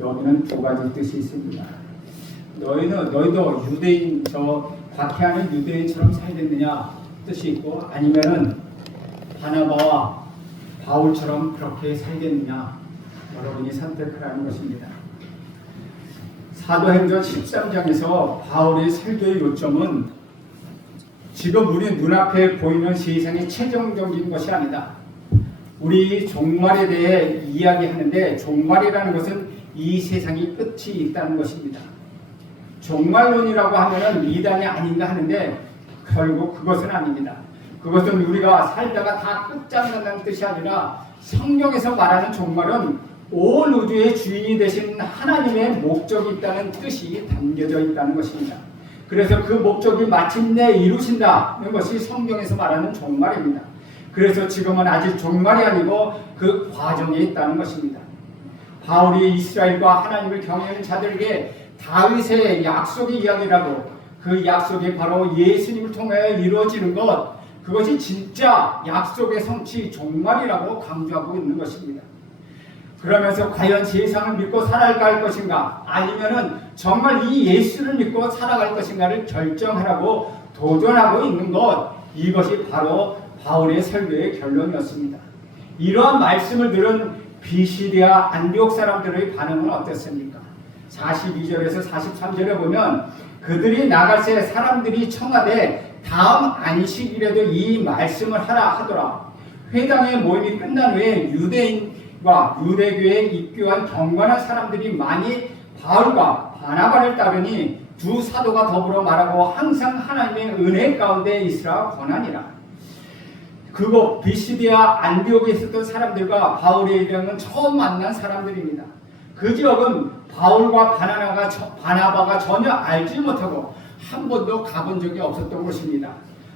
여기는 두 가지 뜻이 있습니다. 너희도 유대인, 저 박해하는 유대인처럼 살겠느냐 뜻이 있고, 아니면은 바나바와 바울처럼 그렇게 살겠느냐, 여러분이 선택하라는 것입니다. 사도행전 13장에서 바울의 설교의 요점은 지금 우리 눈앞에 보이는 세상이 최종적인 것이 아니다. 우리 종말에 대해 이야기하는데, 종말이라는 것은 이 세상이 끝이 있다는 것입니다. 종말론이라고 하면은 이단이 아닌가 하는데, 결국 그것은 아닙니다. 그것은 우리가 살다가 다 끝장난다는 뜻이 아니라, 성경에서 말하는 종말은 온 우주의 주인이 되신 하나님의 목적이 있다는 뜻이 담겨져 있다는 것입니다. 그래서 그 목적이 마침내 이루신다는 것이 성경에서 말하는 종말입니다. 그래서 지금은 아직 종말이 아니고 그 과정에 있다는 것입니다. 바울이 이스라엘과 하나님을 경외하는 자들에게 다윗의 약속의 이야기라고, 그 약속이 바로 예수님을 통해 이루어지는 것, 그것이 진짜 약속의 성취 종말이라고 강조하고 있는 것입니다. 그러면서 과연 세상을 믿고 살아갈 것인가, 아니면은 정말 이 예수를 믿고 살아갈 것인가를 결정하라고 도전하고 있는 것, 이것이 바로 바울의 설교의 결론이었습니다. 이러한 말씀을 들은 비시디아 안디옥 사람들의 반응은 어땠습니까? 42절에서 43절에 보면 그들이 나갈 새 사람들이 청하되 다음 안식일에도 이 말씀을 하라 하더라. 회당의 모임이 끝난 후에 유대인과 유대교에 입교한 경건한 사람들이 많이 바울과 바나바를 따르니 두 사도가 더불어 말하고 항상 하나님의 은혜 가운데 있으라 권하니라. 그곳 비시디아 안디옥에 있었던 사람들과 바울의 이름은 처음 만난 사람들입니다. 그 지역은 바울과 바나바가 전혀 알지 못하고 한 번도 가본 적이 없었던 곳입니다.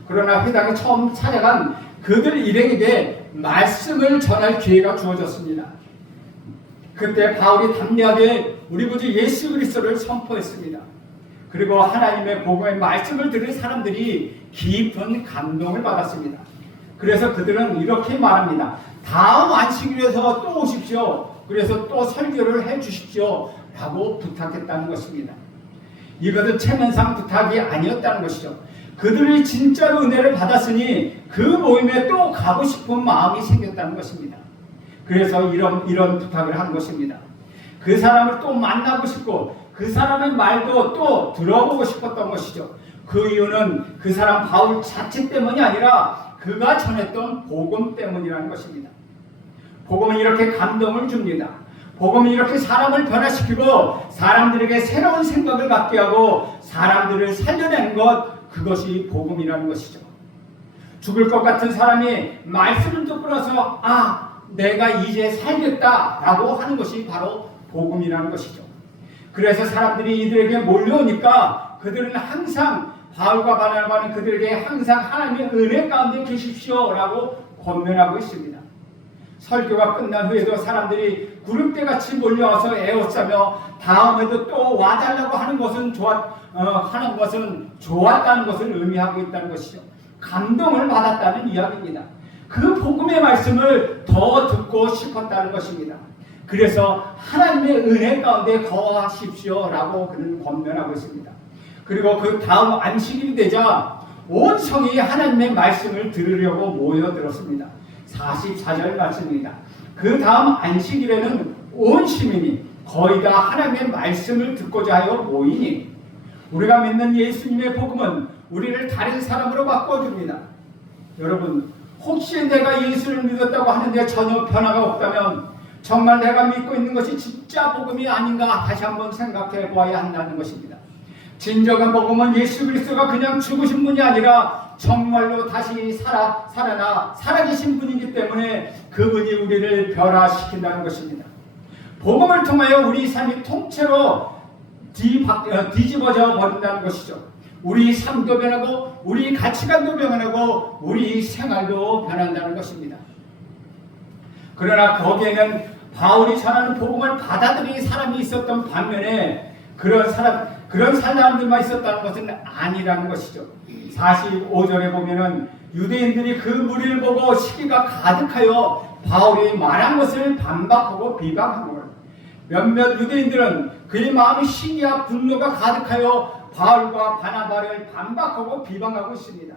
그러나 회당에 처음 찾아간 그들 일행에게 말씀을 전할 기회가 주어졌습니다. 그때 바울이 담대하게 우리 구주 예수 그리스도를 선포했습니다. 그리고 하나님의 복음의 말씀을 들은 사람들이 깊은 감동을 받았습니다. 그래서 그들은 이렇게 말합니다. 다음 안식일에서 또 오십시오. 그래서 또 설교를 해 주십시오. 라고 부탁했다는 것입니다. 이것은 체면상 부탁이 아니었다는 것이죠. 그들이 진짜로 은혜를 받았으니 그 모임에 또 가고 싶은 마음이 생겼다는 것입니다. 그래서 이런 부탁을 한 것입니다. 그 사람을 또 만나고 싶고 그 사람의 말도 또 들어보고 싶었던 것이죠. 그 이유는 그 사람 바울 자체 때문이 아니라 그가 전했던 복음 때문이라는 것입니다. 복음은 이렇게 감동을 줍니다. 복음은 이렇게 사람을 변화시키고 사람들에게 새로운 생각을 갖게 하고 사람들을 살려내는 것, 그것이 복음이라는 것이죠. 죽을 것 같은 사람이 말씀을 듣고 나서 내가 이제 살겠다라고 하는 것이 바로 복음이라는 것이죠. 그래서 사람들이 이들에게 몰려오니까 그들은 항상 바울과 바나바는 그들에게 항상 하나님의 은혜 가운데 계십시오라고 권면하고 있습니다. 설교가 끝난 후에도 사람들이 구름대같이 몰려와서 에워싸며 다음에도 또 와달라고 하는 것은 좋았다는 것을 의미하고 있다는 것이죠. 감동을 받았다는 이야기입니다. 그 복음의 말씀을 더 듣고 싶었다는 것입니다. 그래서 하나님의 은혜 가운데 거하십시오라고 그는 권면하고 있습니다. 그리고 그 다음 안식일이 되자 온 성이 하나님의 말씀을 들으려고 모여들었습니다. 44절 말씀입니다. 그 다음 안식일에는 온 시민이 거의 다 하나님의 말씀을 듣고자 하여 모이니, 우리가 믿는 예수님의 복음은 우리를 다른 사람으로 바꿔줍니다. 여러분, 혹시 내가 예수를 믿었다고 하는데 전혀 변화가 없다면 정말 내가 믿고 있는 것이 진짜 복음이 아닌가 다시 한번 생각해 보아야 한다는 것입니다. 진정한 복음은 예수 그리스도가 그냥 죽으신 분이 아니라 정말로 다시 살아나 살아계신 분이기 때문에 그분이 우리를 변화시킨다는 것입니다. 복음을 통하여 우리 삶이 통째로 뒤집어져 버린다는 것이죠. 우리 삶도 변하고 우리 가치관도 변하고 우리 생활도 변한다는 것입니다. 그러나 거기에는 바울이 전하는 복음을 받아들이는 사람이 있었던 반면에 그런 사람들만 있었다는 것은 아니라는 것이죠. 45절에 보면은 유대인들이 그 무리를 보고 시기가 가득하여 바울이 말한 것을 반박하고 비방하고 몇몇 유대인들은 그의 마음에 시기와 분노가 가득하여 바울과 바나바를 반박하고 비방하고 있습니다.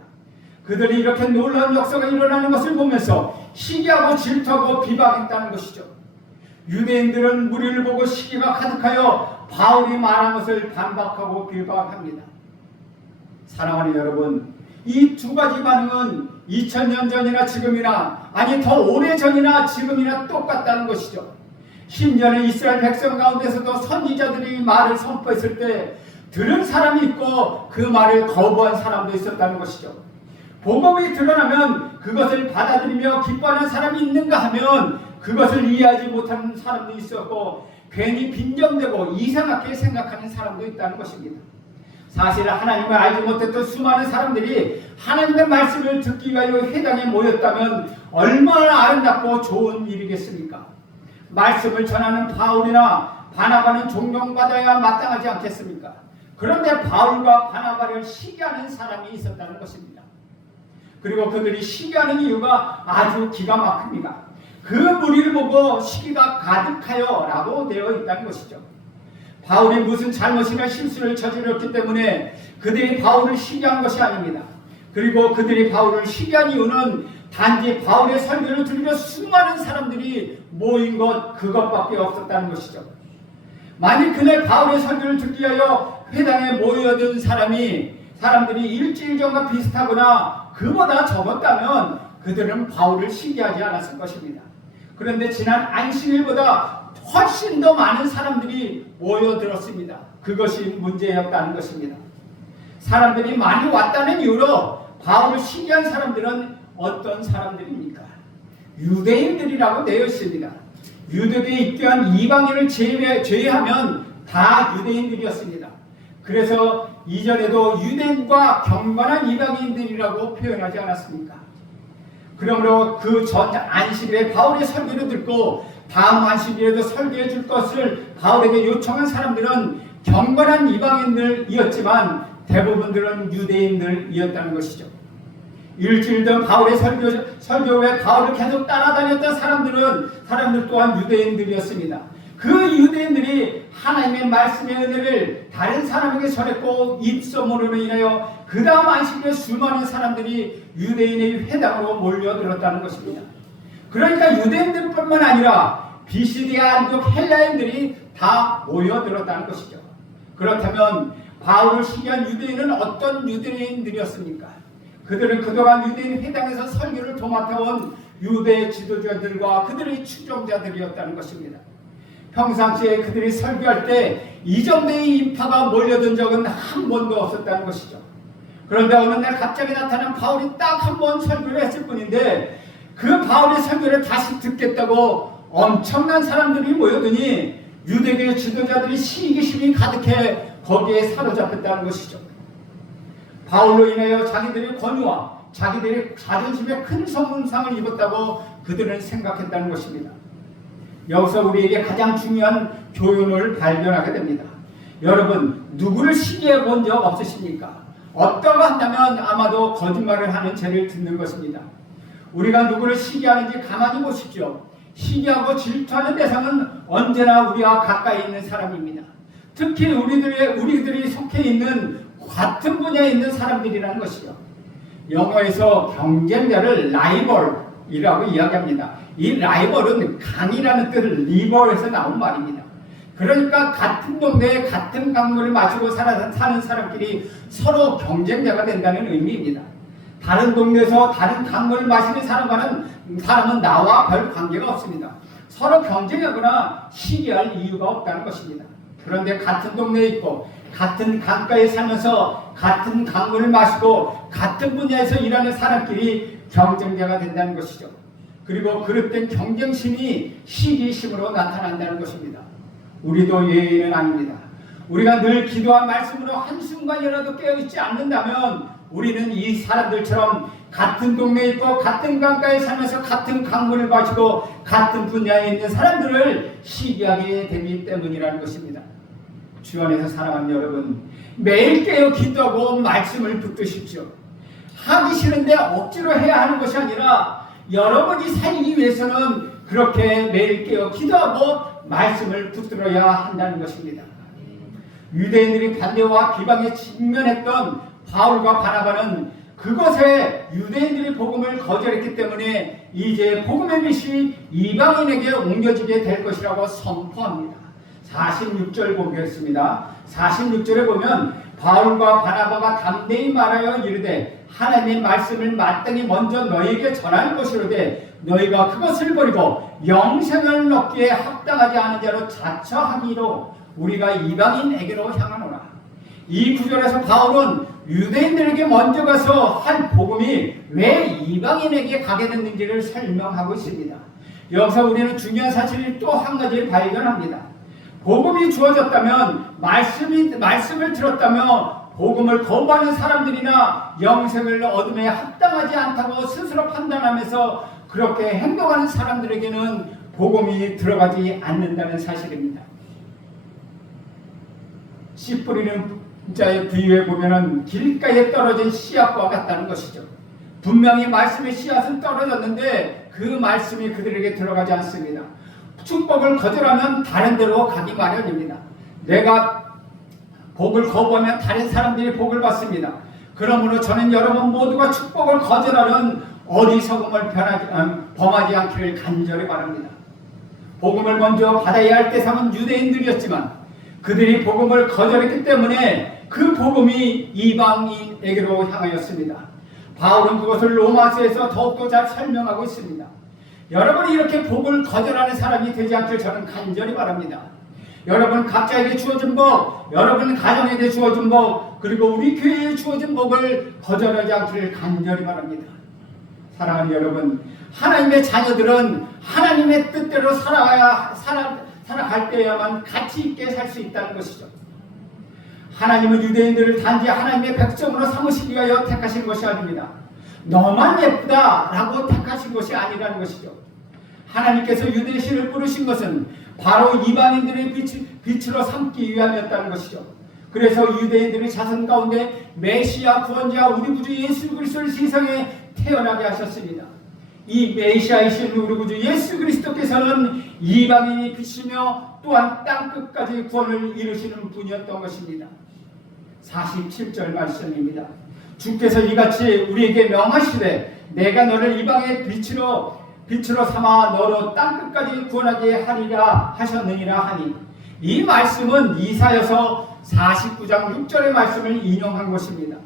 그들이 이렇게 놀라운 역사가 일어나는 것을 보면서 시기하고 질투하고 비방했다는 것이죠. 유대인들은 무리를 보고 시기가 가득하여 바울이 말한 것을 반박하고 비방합니다. 사랑하는 여러분, 이 두 가지 반응은 2000년 전이나 지금이나, 아니 더 오래전이나 지금이나 똑같다는 것이죠. 심지어는 이스라엘 백성 가운데서도 선지자들이 말을 선포했을 때 들은 사람이 있고 그 말을 거부한 사람도 있었다는 것이죠. 복음이 드러나면 그것을 받아들이며 기뻐하는 사람이 있는가 하면 그것을 이해하지 못하는 사람도 있었고 괜히 빈정되고 이상하게 생각하는 사람도 있다는 것입니다. 사실 하나님을 알지 못했던 수많은 사람들이 하나님의 말씀을 듣기 위하여 회당에 모였다면 얼마나 아름답고 좋은 일이겠습니까? 말씀을 전하는 바울이나 바나바는 존경받아야 마땅하지 않겠습니까? 그런데 바울과 바나바를 시기하는 사람이 있었다는 것입니다. 그리고 그들이 시기하는 이유가 아주 기가 막힙니다. 그 무리를 보고 시기가 가득하여 라고 되어 있다는 것이죠. 바울이 무슨 잘못이나 실수를 저질렀기 때문에 그들이 바울을 시기한 것이 아닙니다. 그리고 그들이 바울을 시기한 이유는 단지 바울의 설교를 들으려 수많은 사람들이 모인 그것밖에 없었다는 것이죠. 만일 그날 바울의 설교를 듣기 위하여 회당에 모여든 사람들이 일주일 전과 비슷하거나 그보다 적었다면 그들은 바울을 시기하지 않았을 것입니다. 그런데 지난 안식일보다 훨씬 더 많은 사람들이 모여들었습니다. 그것이 문제였다는 것입니다. 사람들이 많이 왔다는 이유로 바울을 시기한 사람들은 어떤 사람들입니까? 유대인들이라고 되어 있습니다. 유대교에 입교한 이방인을 제외하면 다 유대인들이었습니다. 그래서 이전에도 유대인과 경건한 이방인들이라고 표현하지 않았습니까? 그러므로 그 전 안식일에 바울의 설교를 듣고 다음 안식일에도 설교해 줄 것을 바울에게 요청한 사람들은 경건한 이방인들이었지만 대부분들은 유대인들이었다는 것이죠. 일주일 전 바울의 설교 후에 바울을 계속 따라다녔던 사람들 또한 유대인들이었습니다. 그 유대인들이 하나님의 말씀의 은혜를 다른 사람에게 전했고 입소문으로 인하여 그 다음 안식일에 수많은 사람들이 유대인의 회당으로 몰려들었다는 것입니다. 그러니까 유대인들뿐만 아니라 비시디아 안쪽 헬라인들이 다 모여들었다는 것이죠. 그렇다면 바울을 시기한 유대인은 어떤 유대인들이었습니까? 그들은 그동안 유대인 회당에서 설교를 도맡아온 유대 지도자들과 그들의 추종자들이었다는 것입니다. 평상시에 그들이 설교할 때 이 정도의 인파가 몰려든 적은 한 번도 없었다는 것이죠. 그런데 어느 날 갑자기 나타난 바울이 딱 한 번 설교를 했을 뿐인데 그 바울의 설교를 다시 듣겠다고 엄청난 사람들이 모여드니 유대교 지도자들이 시기심이 가득해 거기에 사로잡혔다는 것이죠. 바울로 인하여 자기들의 권위와 자기들의 자존심에 큰 손상을 입었다고 그들은 생각했다는 것입니다. 여기서 우리에게 가장 중요한 교훈을 발견하게 됩니다. 여러분, 누구를 시기해 본 적 없으십니까? 어떠고 한다면 아마도 거짓말을 하는 죄를 짓는 것입니다. 우리가 누구를 시기하는지 가만히 보십시오. 시기하고 질투하는 대상은 언제나 우리와 가까이 있는 사람입니다. 특히 우리들이 속해 있는 같은 분야에 있는 사람들이라는 것이죠. 영어에서 경쟁자를 라이벌이라고 이야기합니다. 이 라이벌은 강이라는 뜻을 리벌에서 나온 말입니다. 그러니까 같은 동네에 같은 강물을 마시고 사는 사람끼리 서로 경쟁자가 된다는 의미입니다. 다른 동네에서 다른 강물을 마시는 사람은 나와 별 관계가 없습니다. 서로 경쟁하거나 시기할 이유가 없다는 것입니다. 그런데 같은 동네에 있고 같은 강가에 살면서 같은 강물을 마시고 같은 분야에서 일하는 사람끼리 경쟁자가 된다는 것이죠. 그리고 그릇된 경쟁심이 시기심으로 나타난다는 것입니다. 우리도 예외는 아닙니다. 우리가 늘 기도한 말씀으로 한순간이라도 깨어있지 않는다면 우리는 이 사람들처럼 같은 동네에 있고 같은 강가에 살면서 같은 강물을 마시고 같은 분야에 있는 사람들을 시기하게 되기 때문이라는 것입니다. 주 안에서 사랑하는 여러분, 매일 깨어 기도하고 말씀을 붙드십시오. 하기 싫은데 억지로 해야 하는 것이 아니라 여러분이 살기 위해서는 그렇게 매일 깨어 기도하고 말씀을 붙들어야 한다는 것입니다. 유대인들이 반대와 비방에 직면했던 바울과 바나바는 그것에 유대인들이 복음을 거절했기 때문에 이제 복음의 빛이 이방인에게 옮겨지게 될 것이라고 선포합니다. 46절 보겠습니다. 46절에 보면 바울과 바나바가 담대히 말하여 이르되 하나님의 말씀을 마땅히 먼저 너희에게 전할 것이로되 너희가 그것을 버리고 영생을 얻기에 합당하지 않은 자로 자처하기로 우리가 이방인에게로 향하노라. 이 구절에서 바울은 유대인들에게 먼저 가서 할 복음이 왜 이방인에게 가게 됐는지를 설명하고 있습니다. 여기서 우리는 중요한 사실을 또 한 가지를 발견합니다. 복음이 주어졌다면 말씀을 들었다면 복음을 거부하는 사람들이나 영생을 얻음에 합당하지 않다고 스스로 판단하면서 그렇게 행동하는 사람들에게는 복음이 들어가지 않는다는 사실입니다. 씨 뿌리는 자의 비유에 보면은 길가에 떨어진 씨앗과 같다는 것이죠. 분명히 말씀의 씨앗은 떨어졌는데 그 말씀이 그들에게 들어가지 않습니다. 축복을 거절하면 다른 데로 가기 마련입니다. 내가 복을 거부하면 다른 사람들이 복을 받습니다. 그러므로 저는 여러분 모두가 축복을 거절하는 어리석음을 범하지 않기를 간절히 바랍니다. 복음을 먼저 받아야 할 대상은 유대인들이었지만 그들이 복음을 거절했기 때문에 그 복음이 이방인에게로 향하였습니다. 바울은 그것을 로마서에서 더욱더 잘 설명하고 있습니다. 여러분이 이렇게 복을 거절하는 사람이 되지 않길 저는 간절히 바랍니다. 여러분 각자에게 주어진 복, 여러분 가정에게 주어진 복, 그리고 우리 교회에 주어진 복을 거절하지 않기를 간절히 바랍니다. 사랑하는 여러분, 하나님의 자녀들은 하나님의 뜻대로 살아갈 때야만 가치 있게 살 수 있다는 것이죠. 하나님은 유대인들을 단지 하나님의 백성으로 삼으시기 위하여 택하신 것이 아닙니다. 너만 예쁘다라고 택하신 것이 아니라는 것이죠. 하나님께서 유대인을 부르신 것은 바로 이방인들의 빛으로 삼기 위함이었다는 것이죠. 그래서 유대인들의 자손 가운데 메시아 구원자 우리 구주 예수 그리스도를 세상에 태어나게 하셨습니다. 이 메시아이신 우리 구주 예수 그리스도께서는 이방인이 빛이며 또한 땅끝까지 구원을 이루시는 분이었던 것입니다. 47절 말씀입니다. 주께서 이같이 우리에게 명하시되 내가 너를 이방의 빛으로 삼아 너로 땅끝까지 구원하게 하리라 하셨느니라 하니, 이 말씀은 이사야서 49장 6절의 말씀을 인용한 것입니다.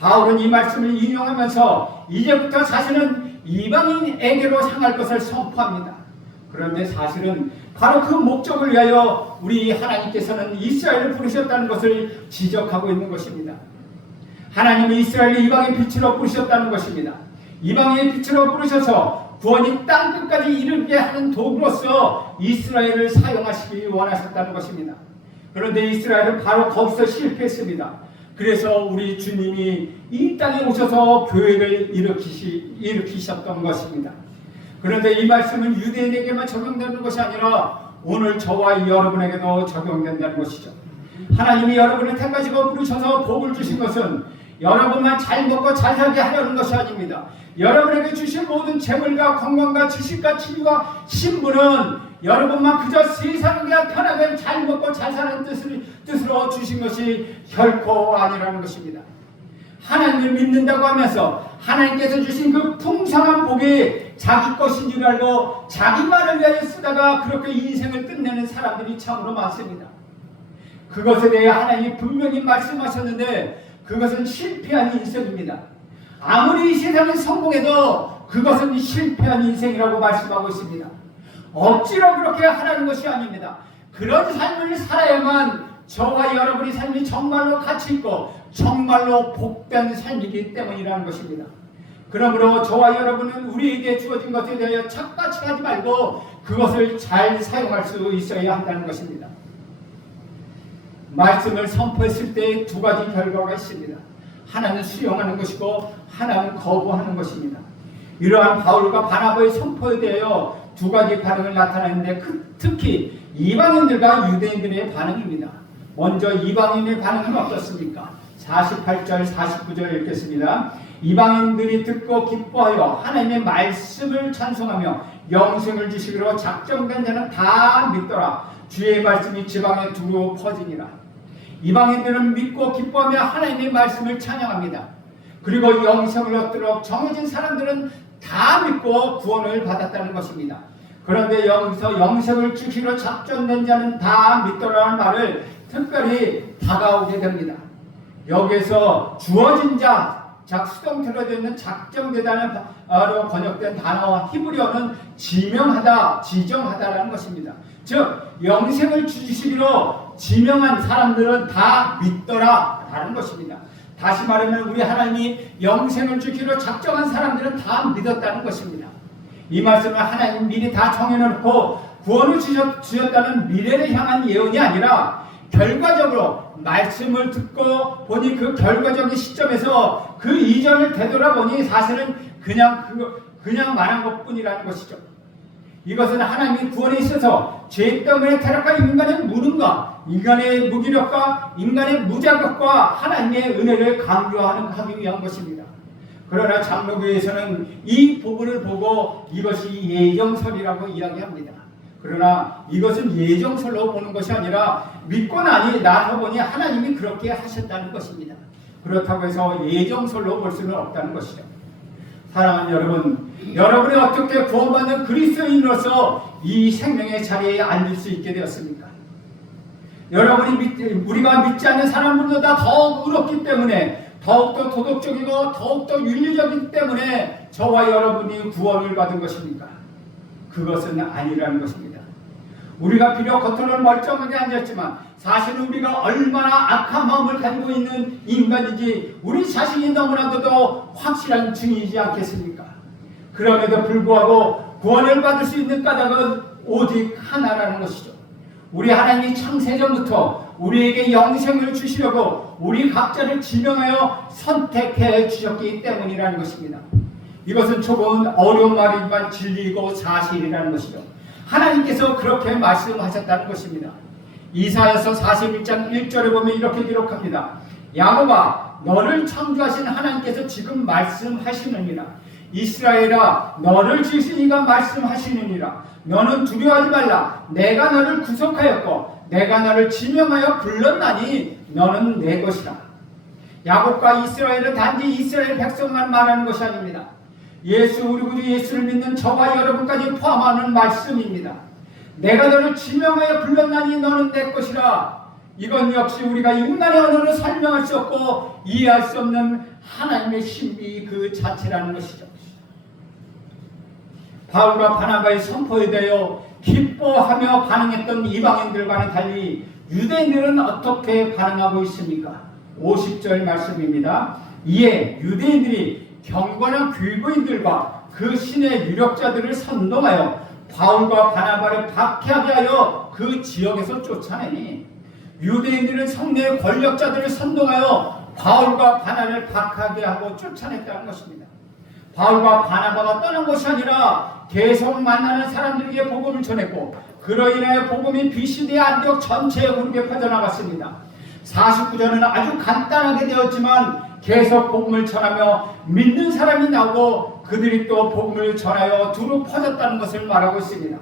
바울은 이 말씀을 인용하면서 이제부터 자신은 이방인에게로 향할 것을 선포합니다. 그런데 사실은 바로 그 목적을 위하여 우리 하나님께서는 이스라엘을 부르셨다는 것을 지적하고 있는 것입니다. 하나님은 이스라엘을 이방의 빛으로 부르셨다는 것입니다. 이방의 빛으로 부르셔서 구원이 땅끝까지 이르게 하는 도구로서 이스라엘을 사용하시기 원하셨다는 것입니다. 그런데 이스라엘은 바로 거기서 실패했습니다. 그래서 우리 주님이 이 땅에 오셔서 교회를 일으키셨던 것입니다. 그런데 이 말씀은 유대인에게만 적용되는 것이 아니라 오늘 저와 여러분에게도 적용된다는 것이죠. 하나님이 여러분을 택하시고 부르셔서 복을 주신 것은 여러분만 잘 먹고 잘 살게 하려는 것이 아닙니다. 여러분에게 주신 모든 재물과 건강과 지식과 치유와 신분은 여러분만 그저 세상을 그냥 편하게 잘 먹고 잘 사는 뜻으로 주신 것이 결코 아니라는 것입니다. 하나님을 믿는다고 하면서 하나님께서 주신 그 풍성한 복이 자기 것인 줄 알고 자기만을 위하여 쓰다가 그렇게 인생을 끝내는 사람들이 참으로 많습니다. 그것에 대해 하나님이 분명히 말씀하셨는데 그것은 실패한 인생입니다. 아무리 이 세상이 성공해도 그것은 실패한 인생이라고 말씀하고 있습니다. 억지로 그렇게 하라는 것이 아닙니다. 그런 삶을 살아야만 저와 여러분의 삶이 정말로 가치 있고 정말로 복된 삶이기 때문이라는 것입니다. 그러므로 저와 여러분은 우리에게 주어진 것에 대하여 착각치 하지 말고 그것을 잘 사용할 수 있어야 한다는 것입니다. 말씀을 선포했을 때 두 가지 결과가 있습니다. 하나는 수용하는 것이고 하나는 거부하는 것입니다. 이러한 바울과 바나바의 선포에 대하여 두 가지 반응을 나타내는데 특히 이방인들과 유대인들의 반응입니다. 먼저 이방인의 반응은 어떻습니까? 48절 49절 읽겠습니다. 이방인들이 듣고 기뻐하여 하나님의 말씀을 찬송하며 영생을 주시기로 작정된 자는 다 믿더라. 주의 말씀이 지방에 두루 퍼지니라. 이방인들은 믿고 기뻐하며 하나님의 말씀을 찬양합니다. 그리고 영생을 얻도록 정해진 사람들은 다 믿고 구원을 받았다는 것입니다. 그런데 여기서 영생을 주시기로 작정된 자는 다 믿더라는 말을 특별히 다가오게 됩니다. 여기에서 주어진 자, 수동 들어져 있는 작정되다로 번역된 단어와 히브리어는 지명하다, 지정하다라는 것입니다. 즉 영생을 주시기로 지명한 사람들은 다 믿더라라는 것입니다. 다시 말하면 우리 하나님이 영생을 주기로 작정한 사람들은 다 믿었다는 것입니다. 이 말씀은 하나님 미리 다 정해놓고 구원을 주셨다는 미래를 향한 예언이 아니라 결과적으로 말씀을 듣고 보니 그 결과적인 시점에서 그 이전을 되돌아보니 사실은 그냥 말한 것뿐이라는 것이죠. 이것은 하나님의 구원에 있어서 죄 때문에 타락한 인간의 무능과 인간의 무기력과 인간의 무자격과 하나님의 은혜를 강조하기 위한 것입니다. 그러나 장로교에서는 이 부분을 보고 이것이 예정설이라고 이야기합니다. 그러나 이것은 예정설로 보는 것이 아니라 믿고 나서 보니 하나님이 그렇게 하셨다는 것입니다. 그렇다고 해서 예정설로 볼 수는 없다는 것이죠. 사랑하는 여러분, 여러분이 어떻게 구원받는 그리스도인으로서 이 생명의 자리에 앉을 수 있게 되었습니까? 우리가 믿지 않는 사람들보다 더욱 의롭기 때문에, 더욱더 도덕적이고 더욱더 윤리적이기 때문에 저와 여러분이 구원을 받은 것입니까? 그것은 아니라는 것입니다. 우리가 비록 겉으로는 멀쩡하게 앉았지만 사실은 우리가 얼마나 악한 마음을 가지고 있는 인간인지 우리 자신이 너무나도 확실한 증인이지 않겠습니까? 그럼에도 불구하고 구원을 받을 수 있는 까닭은 오직 하나라는 것이죠. 우리 하나님이 창세전부터 우리에게 영생을 주시려고 우리 각자를 지명하여 선택해 주셨기 때문이라는 것입니다. 이것은 조금 어려운 말이지만 진리이고 사실이라는 것이죠. 하나님께서 그렇게 말씀하셨다는 것입니다. 이사야서 41장 1절에 보면 이렇게 기록합니다. 야곱아, 너를 창조하신 하나님께서 지금 말씀하시느니라. 이스라엘아, 너를 지으신 이가 말씀하시느니라. 너는 두려워하지 말라. 내가 너를 구속하였고 내가 너를 지명하여 불렀나니 너는 내 것이라. 야곱과 이스라엘은 단지 이스라엘 백성만 말하는 것이 아닙니다. 우리 구주 예수를 믿는 저와 여러분까지 포함하는 말씀입니다. 내가 너를 지명하여 불렀나니 너는 내 것이라. 이건 역시 우리가 인간의 언어로 설명할 수 없고 이해할 수 없는 하나님의 신비 그 자체라는 것이죠. 바울과 바나바의 선포에 대하여 기뻐하며 반응했던 이방인들과는 달리 유대인들은 어떻게 반응하고 있습니까? 50절 말씀입니다. 이에 유대인들이 경건한 귀부인들과 그 신의 유력자들을 선동하여 바울과 바나바를 박해하게 하여 그 지역에서 쫓아내니, 유대인들은 성내의 권력자들을 선동하여 바울과 바나바를 박하게 하고 쫓아냈다는 것입니다. 바울과 바나바가 떠난 것이 아니라 계속 만나는 사람들에게 복음을 전했고, 그로 인하여 복음이 비시디아 안디옥 전체에 흐르게 퍼져나갔습니다. 49절은 아주 간단하게 되었지만 계속 복음을 전하며 믿는 사람이 나오고 그들이 또 복음을 전하여 두루 퍼졌다는 것을 말하고 있습니다.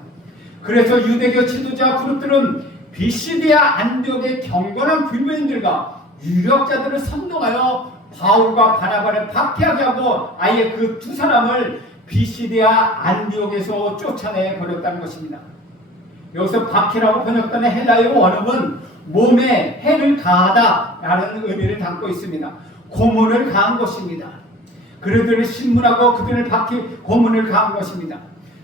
그래서 유대교 지도자 그룹들은 비시디아 안디옥의 경건한 귀부인들과 유력자들을 선동하여 바울과 바나바를 박해하게 하고 아예 그 두 사람을 비시디아 안디옥에서 쫓아내 버렸다는 것입니다. 여기서 박해라고 번역되는 헬라어 원어는 몸에 해를 가하다라는 의미를 담고 있습니다. 고문을 가한 것입니다. 그들을 신문하고 그들을 고문을 가한 것입니다.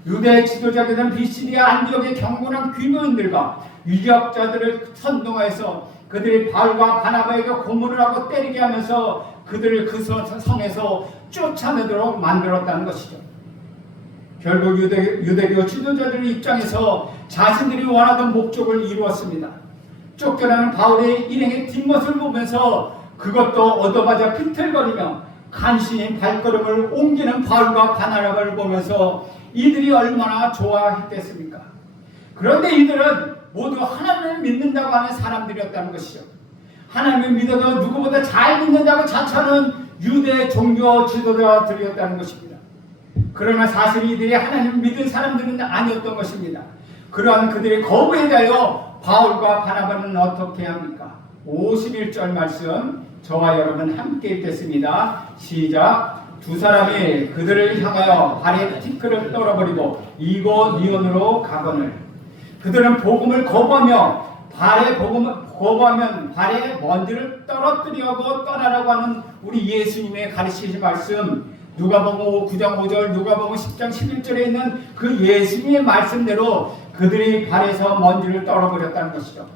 유대 지도자들은 비시디아 안디옥의 경건한 귀부인들과 유력자들을 선동하여서 그들이 바울과 바나바에게 고문을 하고 때리게 하면서 그들을 그 성에서 쫓아내도록 만들었다는 것이죠. 결국 유대교 지도자들의 입장에서 자신들이 원하던 목적을 이루었습니다. 쫓겨나는 바울의 일행의 뒷모습을 보면서 그것도 얻어맞아 비틀거리며 간신히 발걸음을 옮기는 바울과 바나바를 보면서 이들이 얼마나 좋아했겠습니까? 그런데 이들은 모두 하나님을 믿는다고 하는 사람들이었다는 것이죠. 하나님을 믿어도 누구보다 잘 믿는다고 자처하는 유대 종교 지도자들이었다는 것입니다. 그러나 사실 이들이 하나님을 믿은 사람들은 아니었던 것입니다. 그러한 그들의 거부에 대하여 바울과 바나바는 어떻게 합니까? 51절 말씀 저와 여러분 함께 읽겠습니다. 시작. 두 사람이 그들을 향하여 발에 티끌을 떨어버리고 이고니온으로 가거늘. 그들은 복음을 거부하면 발에 먼지를 떨어뜨리고 떠나라고 하는 우리 예수님의 가르치신 말씀, 누가복음 9장 5절, 누가복음 10장 11절에 있는 그 예수님의 말씀대로 그들이 발에서 먼지를 떨어버렸다는 것이죠.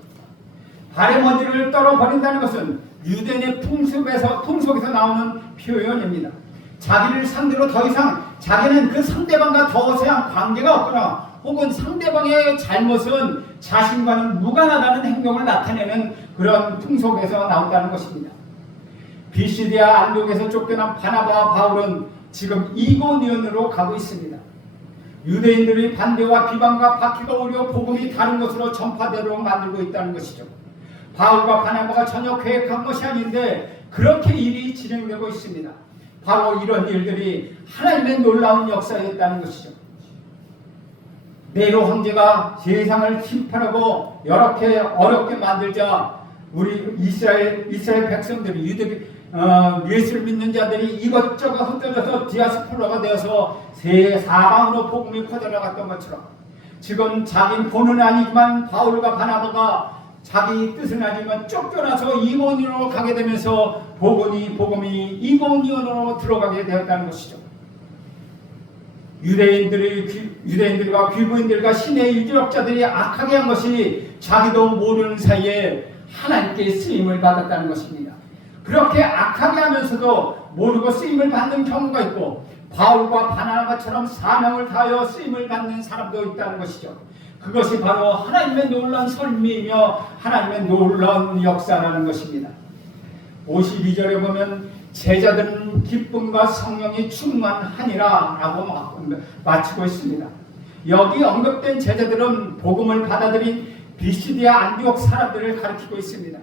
발에 먼지를 떨어버린다는 것은 유대인의 풍속에서 나오는 표현입니다. 자기를 상대로 더 이상 자기는 그 상대방과 더 이상 관계가 없거나 혹은 상대방의 잘못은 자신과는 무관하다는 행동을 나타내는 그런 풍속에서 나온다는 것입니다. 비시디아 안디옥에서 쫓겨난 바나바와 바울은 지금 이고니온으로 가고 있습니다. 유대인들의 반대와 비방과 박해가 오히려 복음이 다른 것으로 전파되도록 만들고 있다는 것이죠. 바울과 바나바가 전혀 계획한 것이 아닌데 그렇게 일이 진행되고 있습니다. 바로 이런 일들이 하나님의 놀라운 역사였다는 것이죠. 네로 황제가 세상을 심판하고 이렇게 어렵게 만들자 우리 이스라엘 백성들이 예수를 믿는 자들이 이것저것 흩어져서 디아스포라가 되어서 사방으로 복음이 퍼져나갔던 것처럼 지금 자기 본은 아니지만 바울과 바나바가 자기 뜻은 아니지만 쫓겨나서 이고니온으로 가게 되면서 복음이 이고니온으로 들어가게 되었다는 것이죠. 유대인들과 귀부인들과 신의 유력자들이 악하게 한 것이 자기도 모르는 사이에 하나님께 쓰임을 받았다는 것입니다. 그렇게 악하게 하면서도 모르고 쓰임을 받는 경우가 있고 바울과 바나바처럼 사명을 다하여 쓰임을 받는 사람도 있다는 것이죠. 그것이 바로 하나님의 놀라운 설미이며 하나님의 놀라운 역사라는 것입니다. 52절에 보면 제자들은 기쁨과 성령이 충만하니라 라고 마치고 있습니다. 여기 언급된 제자들은 복음을 받아들인 비시디아 안디옥 사람들을 가리키고 있습니다.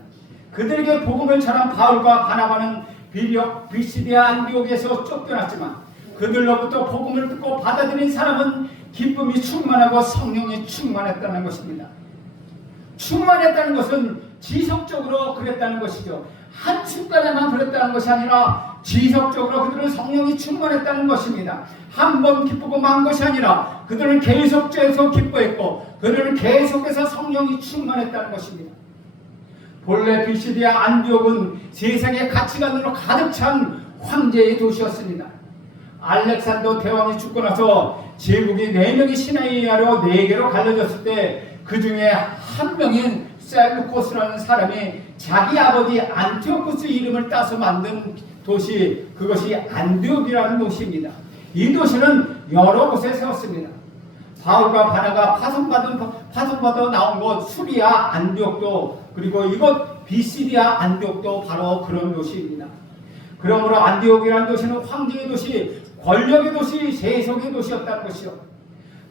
그들에게 복음을 전한 바울과 바나바는 비록 비시디아 안디옥에서 쫓겨났지만 그들로부터 복음을 듣고 받아들인 사람은 기쁨이 충만하고 성령이 충만했다는 것입니다. 충만했다는 것은 지속적으로 그랬다는 것이죠. 한순간에만 그랬다는 것이 아니라 지속적으로 그들은 성령이 충만했다는 것입니다. 한 번 기쁘고 만 것이 아니라 그들은 계속해서 기뻐했고 그들은 계속해서 성령이 충만했다는 것입니다. 본래 비시디아 안디옥은 세상의 가치관으로 가득 찬 황제의 도시였습니다. 알렉산더 대왕이 죽고 나서 제국이 4명의 시나이아로 4개로 갈려졌을 때 그 중에 한 명인 셀루코스라는 사람이 자기 아버지 안티오쿠스 이름을 따서 만든 도시, 그것이 안디옥이라는 도시입니다. 이 도시는 여러 곳에 세웠습니다. 바울과 바나가 파송받아 나온 곳 수리아 안디옥도, 그리고 이곳 비시디아 안디옥도 바로 그런 도시입니다. 그러므로 안디옥이라는 도시는 황제의 도시, 권력의 도시, 세속의 도시였다는 것이요.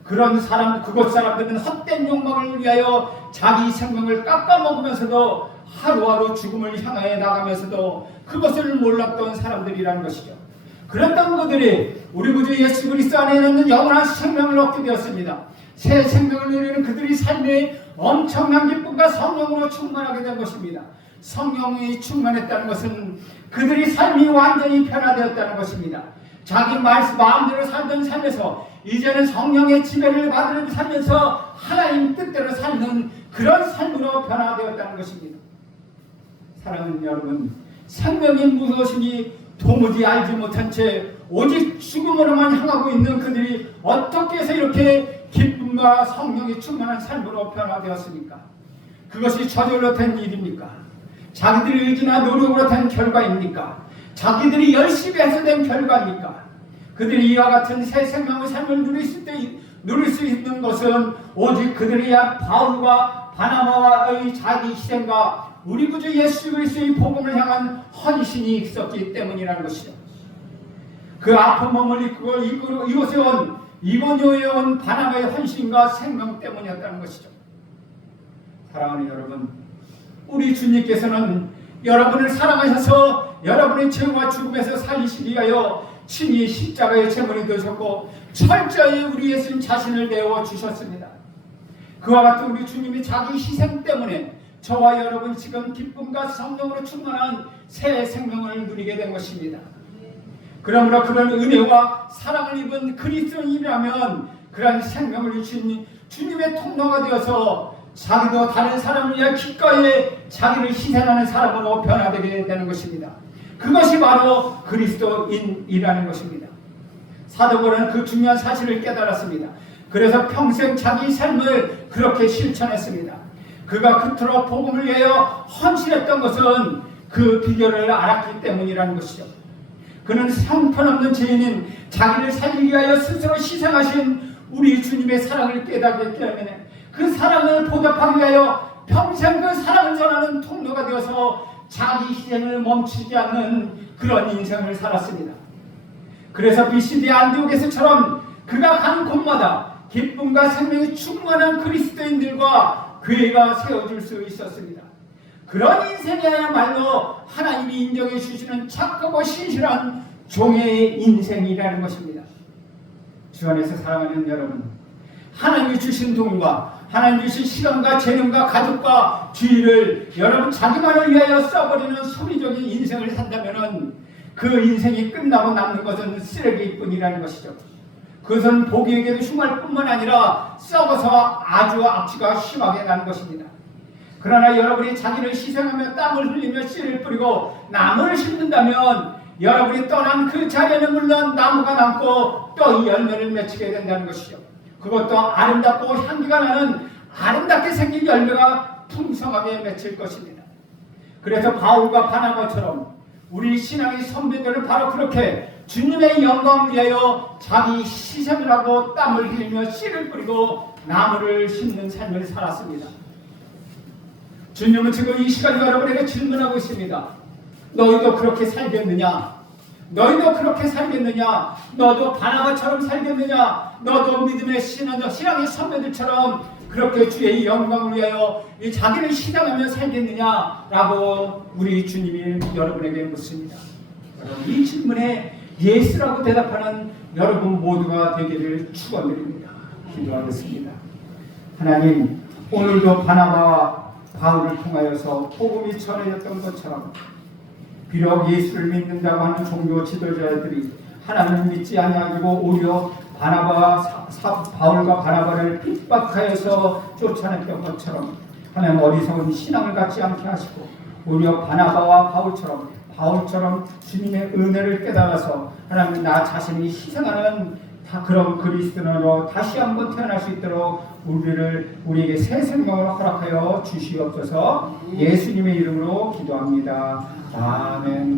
그곳 사람들은 헛된 욕망을 위하여 자기 생명을 깎아먹으면서도 하루하루 죽음을 향해 나가면서도 그것을 몰랐던 사람들이라는 것이죠. 그랬던 그들이 우리 구주 예수 그리스도 안에 있는 영원한 생명을 얻게 되었습니다. 새 생명을 누리는 그들이 삶에 엄청난 기쁨과 성령으로 충만하게 된 것입니다. 성령이 충만했다는 것은 그들이 삶이 완전히 변화되었다는 것입니다. 자기 마음대로 살던 삶에서 이제는 성령의 지배를 받으며 살면서 하나님 뜻대로 살는 그런 삶으로 변화되었다는 것입니다. 사랑하는 여러분, 생명이 무엇인지 도무지 알지 못한 채 오직 죽음으로만 향하고 있는 그들이 어떻게 해서 이렇게 기쁨과 성령이 충만한 삶으로 변화되었습니까? 그것이 저절로 된 일입니까? 자기들의 의지나 노력으로 된 결과입니까? 자기들이 열심히 해서 된 결과입니까? 그들이 이와 같은 새 생명의 삶을 누릴 수 있는 것은 오직 그들이 바울과 바나바와의 자기 희생과 우리 구주 예수 그리스도의 복음을 향한 헌신이 있었기 때문이라는 것이죠. 그 아픈 몸을 이끌고 이곳에 온 이고니온에 온 바나바의 헌신과 생명 때문이었다는 것이죠. 사랑하는 여러분, 우리 주님께서는 여러분을 사랑하셔서 여러분의 죄와 죽음에서 살리시기 위하여 친히 십자가의 제물이 되셨고 철저히 우리 예수님 자신을 내어 주셨습니다. 그와 같은 우리 주님이 자기 희생 때문에 저와 여러분 지금 기쁨과 성령으로 충만한 새 생명을 누리게 된 것입니다. 그러므로 그런 은혜와 사랑을 입은 그리스도인이라면 그러한 생명을 주신 주님의 통로가 되어서 자기도 다른 사람을 위해 기꺼이 자기를 희생하는 사람으로 변화되게 되는 것입니다. 그것이 바로 그리스도인이라는 것입니다. 사도 바울은 그 중요한 사실을 깨달았습니다. 그래서 평생 자기 삶을 그렇게 실천했습니다. 그가 그토록 복음을 위하여 헌신했던 것은 그 비결을 알았기 때문이라는 것이죠. 그는 형편없는 죄인인 자기를 살리기 위하여 스스로 희생하신 우리 주님의 사랑을 깨닫기 때문에 그 사랑을 보답하기 위하여 평생 그 사랑을 전하는 통로가 되어서 자기 희생을 멈추지 않는 그런 인생을 살았습니다. 그래서 BCD 안디옥에서처럼 그가 가는 곳마다 기쁨과 생명이 충만한 그리스도인들과 교회가 세워질 수 있었습니다. 그런 인생이야말로 하나님이 인정해 주시는 착하고 신실한 종의 인생이라는 것입니다. 주 안에서 사랑하는 여러분, 하나님이 주신 돈과 하나님이 주신 시간과 재능과 가족과 주의를 여러분 자기만을 위하여 써버리는 소비적인 인생을 산다면 그 인생이 끝나고 남는 것은 쓰레기뿐이라는 것이죠. 그것은 보기에게도 흉할 뿐만 아니라 썩어서 아주 악취가 심하게 나는 것입니다. 그러나 여러분이 자기를 희생하며 땀을 흘리며 씨를 뿌리고 나무를 심는다면 여러분이 떠난 그 자리에는 물론 나무가 남고 또 이 열매를 맺히게 된다는 것이죠. 그것도 아름답고 향기가 나는 아름답게 생긴 열매가 풍성하게 맺힐 것입니다. 그래서 바울과 바나바처럼 우리 신앙의 선배들은 바로 그렇게 주님의 영광을 위하여 자기 희생을 하고 땀을 흘리며 씨를 뿌리고 나무를 심는 삶을 살았습니다. 주님은 지금 이 시간 여러분에게 질문하고 있습니다. 너희도 그렇게 살겠느냐? 너희도 그렇게 살겠느냐? 너도 바나바처럼 살겠느냐? 너도 믿음의 신앙의 선배들처럼 그렇게 주의 영광을 위하여 자기를 희생하며 살겠느냐? 라고 우리 주님이 여러분에게 묻습니다. 여러분, 이 질문에 예스라고 대답하는 여러분 모두가 되기를 축원드립니다. 기도하겠습니다. 하나님, 오늘도 바나바와 바울을 통하여서 복음이 전해졌던 것처럼 비록 예수를 믿는다고 하는 종교 지도자들이 하나님을 믿지 아니하고 오히려 바울과 바나바를 핍박하여서 쫓아냈던 것처럼 하나님 어리석은 신앙을 갖지 않게 하시고 오히려 바나바와 바울처럼 주님의 은혜를 깨달아서 하나님 나 자신이 희생하는 그런 그리스도인으로 다시 한번 태어날 수 있도록 우리에게 새 생명을 허락하여 주시옵소서. 예수님의 이름으로 기도합니다. 아멘.